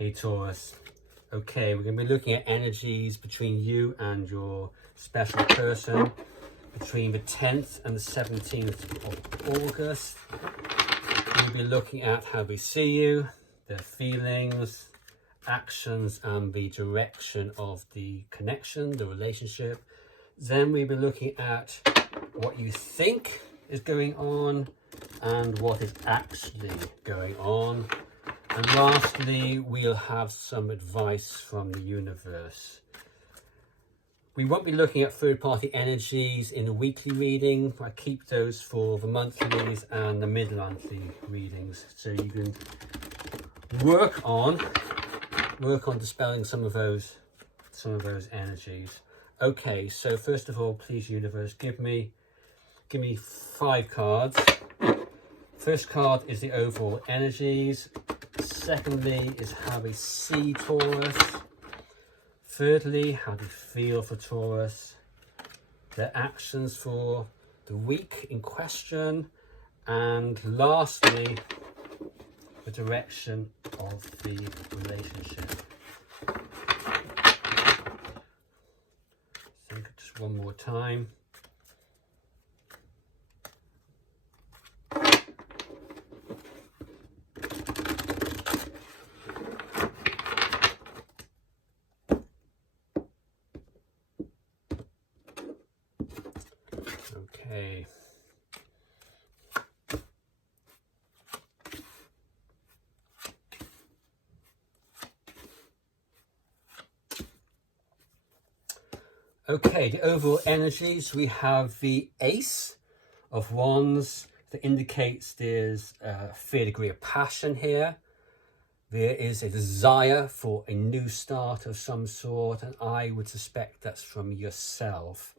Hey Taurus. Okay, we're going to be looking at energies between you and your special person between the 10th and the 17th of August. We'll be looking at how they see you, their feelings, actions, and the direction of the connection, the relationship. Then we'll be looking at what you think is going on and what is actually going on. And lastly, we'll have some advice from the universe. We won't be looking at third-party energies in the weekly reading. I keep those for the monthlies and the mid-monthly readings, so you can work on dispelling some of those energies. Okay, so first of all, please universe, give me 5 cards. First card is the overall energies. Secondly is how they see Taurus. Thirdly, how they feel for Taurus. Their actions for the week in question. And lastly, the direction of the relationship. Think just one more time. Okay. Okay, the overall energies, we have the Ace of Wands that indicates there's a fair degree of passion here. There is a desire for a new start of some sort, and I would suspect that's from yourself.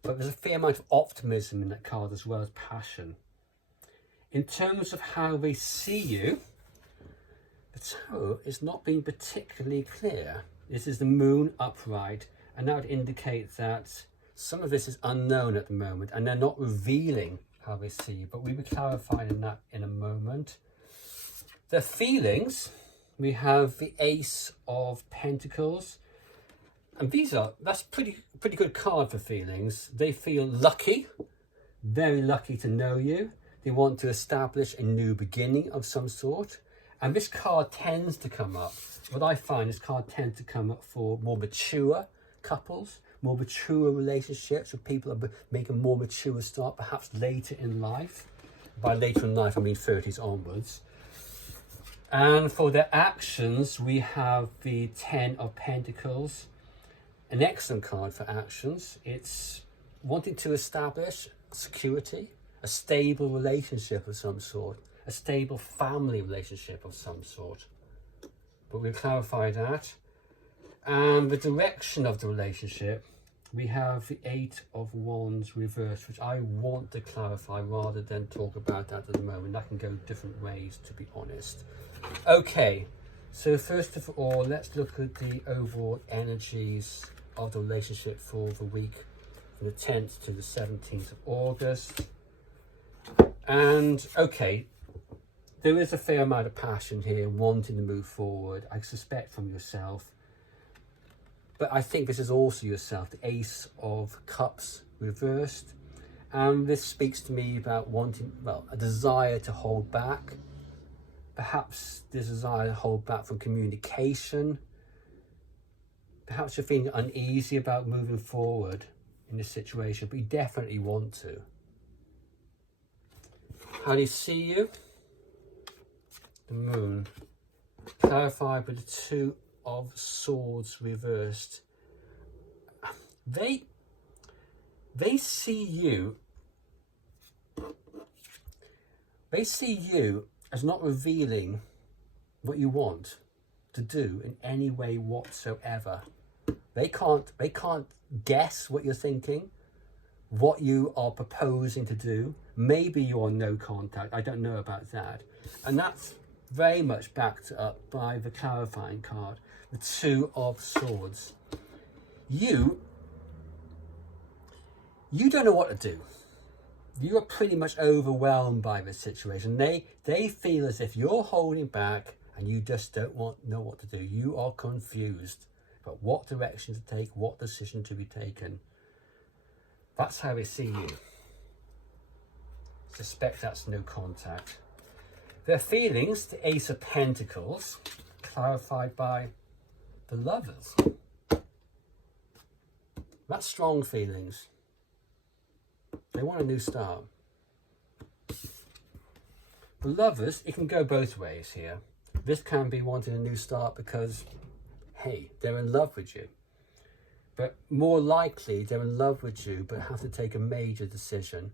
But there's a fair amount of optimism in that card as well as passion. In terms of how they see you, the tarot is not being particularly clear. This is the moon upright, and that would indicate that some of this is unknown at the moment, and they're not revealing how they see you, but we'll be clarifying that in a moment. Their feelings, we have the Ace of Pentacles. And that's pretty good card for feelings. They feel lucky, very lucky to know you. They want to establish a new beginning of some sort. And this card tends to come up. What I find, this card tends to come up for more mature couples, more mature relationships, where people are making a more mature start, perhaps later in life. By later in life, I mean 30s onwards. And for their actions, we have the 10 of Pentacles. An excellent card for actions. It's wanting to establish security, a stable relationship of some sort, a stable family relationship of some sort. But we'll clarify that. And the direction of the relationship, we have the 8 of Wands reversed, which I want to clarify rather than talk about that at the moment. That can go different ways, to be honest. Okay, so first of all, let's look at the overall energies of the relationship for the week from the 10th to the 17th of August. And okay, there is a fair amount of passion here, wanting to move forward, I suspect from yourself. But I think this is also yourself, the Ace of Cups reversed. And this speaks to me about wanting, well, a desire to hold back. Perhaps this desire to hold back from communication. Perhaps you're feeling uneasy about moving forward in this situation, but you definitely want to. How do you see you? The Moon. Clarified by the 2 of Swords reversed. They see you. They see you as not revealing what you want to do in any way whatsoever. They can't guess what you're thinking, what you are proposing to do. Maybe you're no contact. I don't know about that. And that's very much backed up by the clarifying card, the 2 of Swords. You don't know what to do. You are pretty much overwhelmed by this situation. They feel as if you're holding back and you just don't know what to do. You are confused about what direction to take, what decision to be taken. That's how they see you. Suspect that's no contact. Their feelings, the Ace of Pentacles, clarified by the Lovers. That's strong feelings. They want a new start. The Lovers, it can go both ways here. This can be wanting a new start because, hey, they're in love with you. But more likely, they're in love with you, but have to take a major decision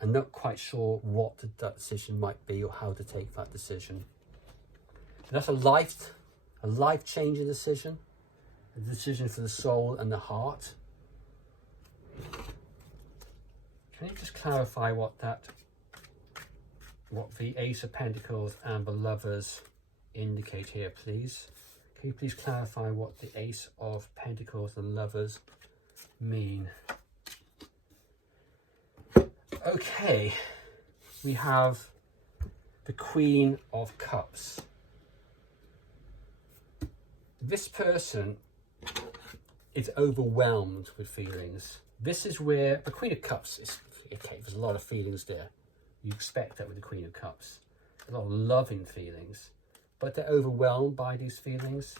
and not quite sure what that decision might be or how to take that decision. That's a life-changing decision, a decision for the soul and the heart. Can you just clarify what the Ace of Pentacles and the Lovers indicate here, please? Can you please clarify what the Ace of Pentacles and Lovers mean? Okay, we have the Queen of Cups. This person is overwhelmed with feelings. This is where the Queen of Cups is, okay, there's a lot of feelings there. You expect that with the Queen of Cups. A lot of loving feelings. But they're overwhelmed by these feelings.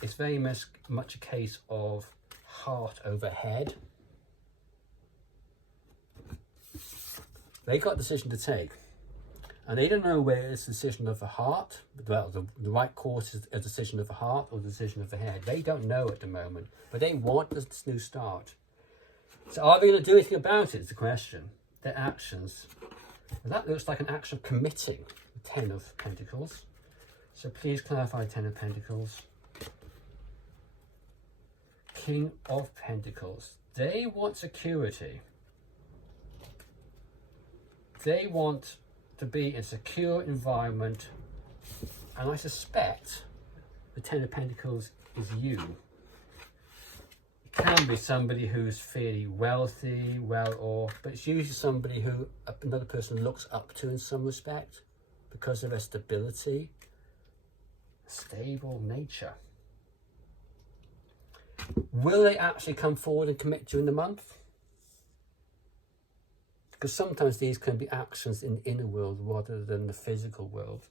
It's very much a case of heart over head. They got a decision to take. And they don't know whether it's a decision of the heart, well, the right course is a decision of the heart or the decision of the head. They don't know at the moment, but they want this new start. So are they going to do anything about it is the question. Their actions. Well, that looks like an action of committing, the Ten of Pentacles. So please clarify Ten of Pentacles. King of Pentacles. They want security. They want to be in a secure environment. And I suspect the Ten of Pentacles is you. It can be somebody who's fairly wealthy, well off, but it's usually somebody who another person looks up to in some respect because of their stability, stable nature. Will they actually come forward and commit during the month? Because sometimes these can be actions in the inner world rather than the physical world.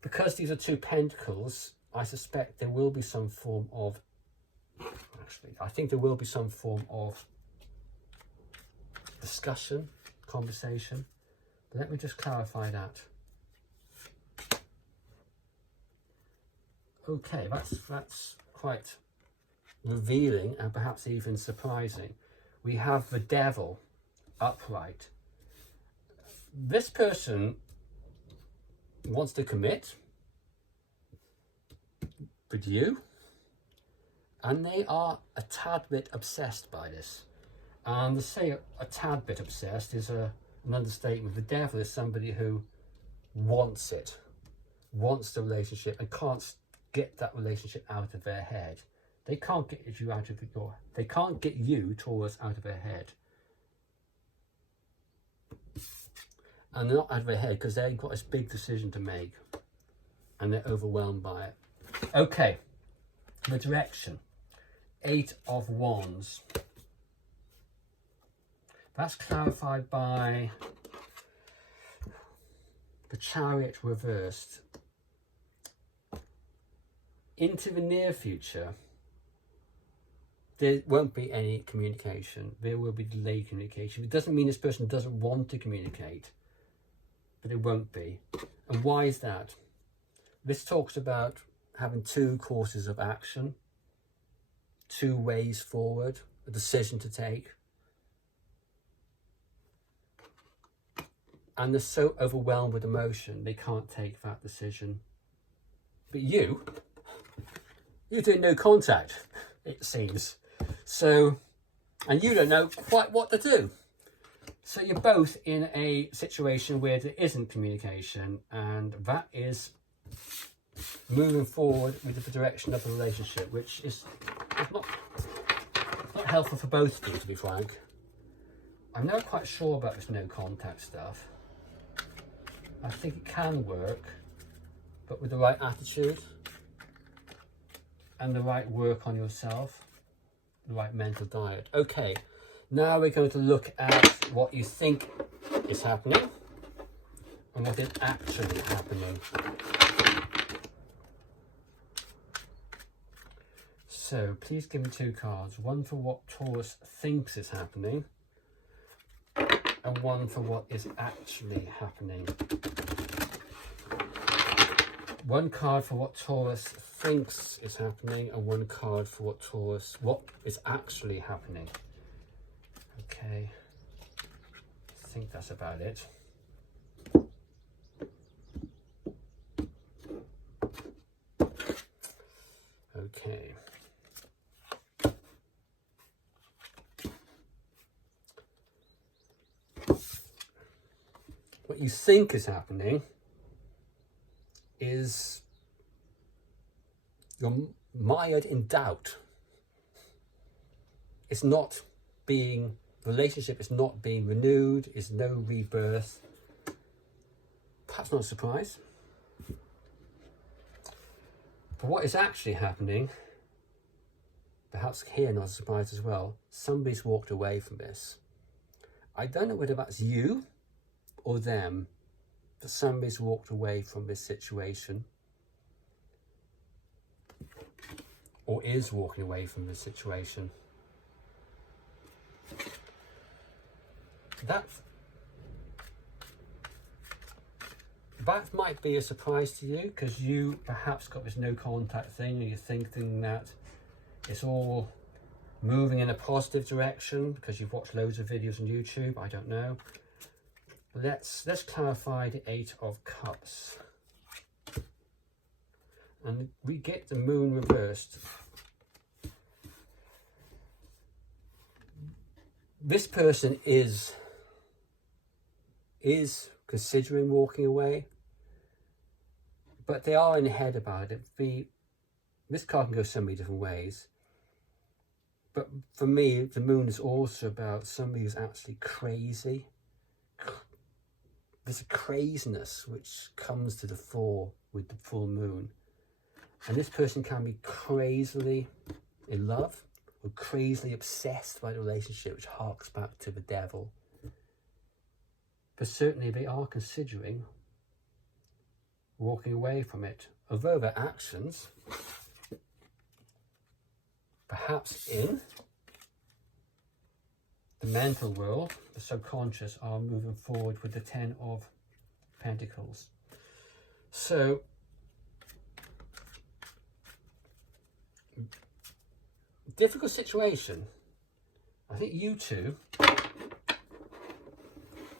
Because these are two pentacles, I suspect there will be some form of, I think there will be some form of discussion, conversation. But let me just clarify that. Okay, that's quite revealing and perhaps even surprising. We have the Devil upright. This person wants to commit with you, and they are a tad bit obsessed by this. And to say a tad bit obsessed is an understatement. The Devil is somebody who wants it, wants the relationship, and can't get that relationship out of their head. They can't get you out of your, they can't get you, Taurus, out of their head. And they're not out of their head because they've got this big decision to make and they're overwhelmed by it. Okay, the direction. 8 of Wands. That's clarified by the Chariot reversed. Into the near future, there won't be any communication. There will be delayed communication. It doesn't mean this person doesn't want to communicate, but it won't be. And why is that? This talks about having two courses of action, two ways forward, a decision to take. And they're so overwhelmed with emotion, they can't take that decision. But you're doing no contact, it seems. So, and you don't know quite what to do. So you're both in a situation where there isn't communication, and that is moving forward with the direction of the relationship, which is not helpful for both of you, to be frank. I'm not quite sure about this no contact stuff. I think it can work, but with the right attitude and the right work on yourself, the right mental diet. Okay, now we're going to look at what you think is happening and what is actually happening. So please give me 2 cards, one for what Taurus thinks is happening and one for what is actually happening. 1 card for what Taurus thinks is happening and 1 card for what is actually happening. Okay, I think that's about it. Okay. What you think is happening is you're mired in doubt. It's not being, the relationship is not being renewed, is no rebirth. Perhaps not a surprise. But what is actually happening, perhaps here not a surprise as well, somebody's walked away from this. I don't know whether that's you or them, but somebody's walked away from this situation or is walking away from this situation. That might be a surprise to you, because you perhaps got this no contact thing and you're thinking that it's all moving in a positive direction because you've watched loads of videos on YouTube. I don't know. Let's clarify the 8 of Cups. And we get the Moon reversed. This person is considering walking away, but they are in the head about it. This card can go so many different ways. But for me, the Moon is also about somebody who's actually crazy. There's a craziness which comes to the fore with the full moon. And this person can be crazily in love or crazily obsessed by the relationship, which harks back to the devil. But certainly they are considering walking away from it, although their actions, perhaps in the mental world, the subconscious, are moving forward with the 10 of Pentacles. So difficult situation. I think you two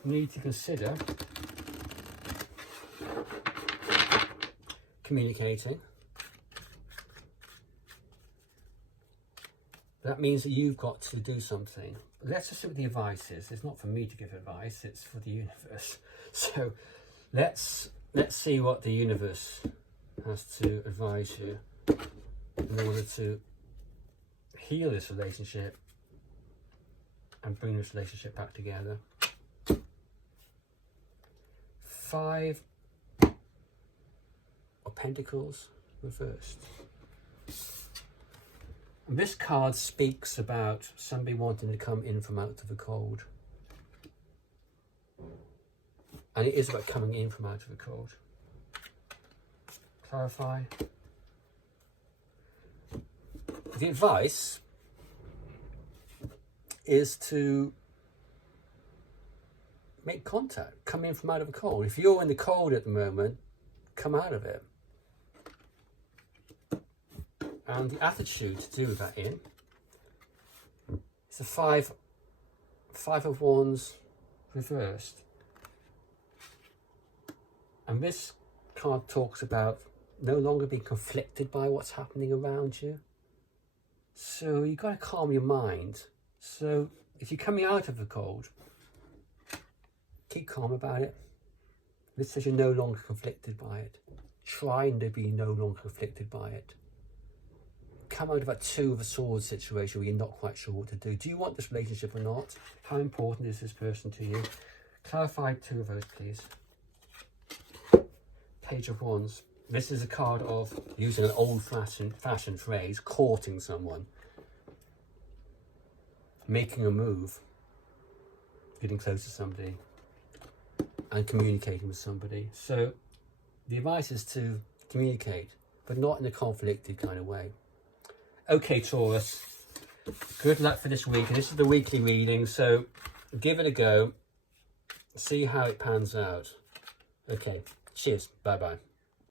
need to consider communicating. That means that you've got to do something. Let's just see what the advice is. It's not for me to give advice, it's for the universe. So let's see what the universe has to advise you in order to heal this relationship and bring this relationship back together. 5 of Pentacles reversed. And this card speaks about somebody wanting to come in from out of the cold. And it is about coming in from out of the cold. Clarify. The advice is to make contact, come in from out of the cold. If you're in the cold at the moment, come out of it. And the attitude to do that in is the 5 of Wands reversed. And this card talks about no longer being conflicted by what's happening around you. So you've got to calm your mind. So if you're coming out of the cold, keep calm about it. This says you're no longer conflicted by it. Trying to be no longer conflicted by it. Come out of that 2 of Swords situation where you're not quite sure what to do. Do you want this relationship or not? How important is this person to you? Clarify 2 of those, please. Page of Wands. this is a card of, using an old-fashioned phrase, courting someone, making a move, getting close to somebody, and communicating with somebody. So the advice is to communicate, but not in a conflicted kind of way. Okay, Taurus, good luck for this week. And this is the weekly reading, so give it a go. See how it pans out. Okay, cheers. Bye-bye.